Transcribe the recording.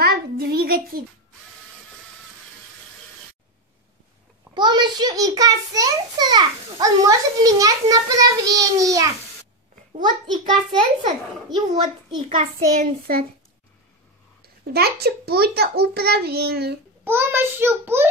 два двигателя. С помощью ИК-сенсора он может менять направление. Вот ИК-сенсор и вот ИК-сенсор. Датчик пульта управления. С помощью пульта